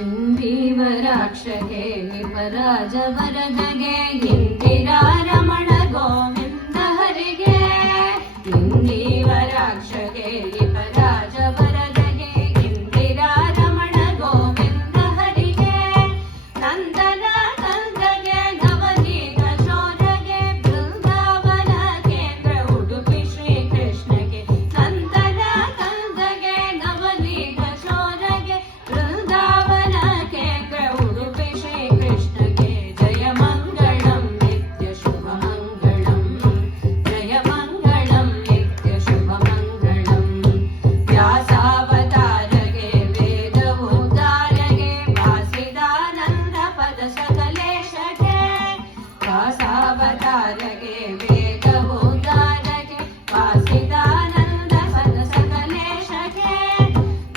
ಇಂದಿವರಾಕ್ಷಗೆ ವಿಪರಾಜವರದಗೆ ಇಂದಿರಾ ರಮಣ ಗೋವಿಂದ ಹರಿಗೆ ಇಂದಿವರಾಕ್ಷಗೆ ವಿಪರಾಜವರದಗೆ ಇಂದಿರಾ ರಮಣ ಗೋವಿಂದ ಹರಿಗೆ ನಂದನ ಕಂದಗೆ ನವನೀತ ಶೋರಗೆ ಬೃಂದಾವನ ಕೇಂದ್ರ ಉಡುಪಿ ಶ್ರೀ ಕೃಷ್ಣಗೆ ನಂದನ ಕಂದಗೆ ನವನೀತ ಶೋರಗೆ ಬೃಂದಾವನ ಕೇಂದ್ರ ಉಡುಪಿ ಶ್ರೀ ಕೃಷ್ಣಗೆ ಜಯ ಮಂಗಳಂ ನಿತ್ಯ ಶುಭ ಮಂಗಳಂ ಜಯ ಮಂಗಳಂ ನಿತ್ಯ ಶುಭ ಮಂಗಳಂ ವ್ಯಾಸಾವತಾರಗೆ ವೇದವುದ್ಧಾರಗೆ ವಾಸಿದಾನಂದ ಪದ ಸಕಲೇಶಗೆ ವ್ಯಾಸಾವತಾರಗೆ ವೇದವುದ್ಧಾರಗೆ ವಾಸಿದಾನಂದ ಪದ ಸಕಲೇಶಗೆ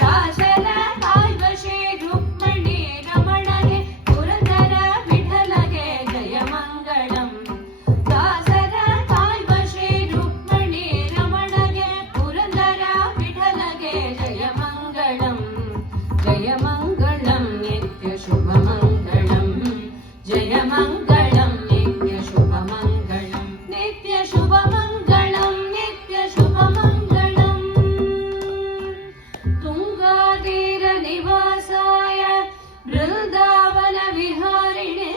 ದಾಸರ ಕಾಯ್ವ ಶ್ರೀ ರುಕ್ಮಿಣಿ ರಮಣಗೆ ಪುರಂದರ ವಿಠಲಗೆ ಜಯ ಮಂಗಳಂ ದಾಸರ ಕಾಯ್ವ ಶ್ರೀ ರುಕ್ಮಿಣಿ ರಮಣಗೆ ಪುರಂದರ ವಿಠಲಗೆ ಜಯ ಮಂಗಳಂ ನಿತ್ಯ ಶುಭ ಮಂಗಳಂ ಜಯ ಮಂಗಳಂ ನಿತ್ಯ ಶುಭ ಮಂಗಳಂ ನಿತ್ಯ ಶುಭ ಮಂಗಳಂ ನಿತ್ಯ ಶುಭ ಮಂಗಳಂ ತುಂಗಾತೀರ ನಿವಾಸಾಯ ಬೃಂದಾವನ ವಿಹಾರಿಣೆ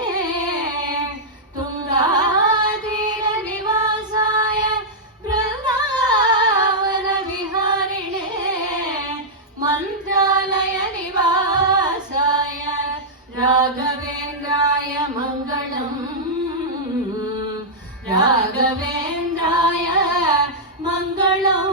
ತುಂಗಾತೀರ ನಿವಾಸಾಯ ಬೃಂದಾವನ ವಿಹಾರಿಣೆ ಮಂತ್ರಾಲಯ ನಿವಾಸಾಯ ರಾಘವೇಂದ್ರಾಯ ಮಂಗಳಂ ರಾಘವೇಂದ್ರಾಯ ಮಂಗಳಂ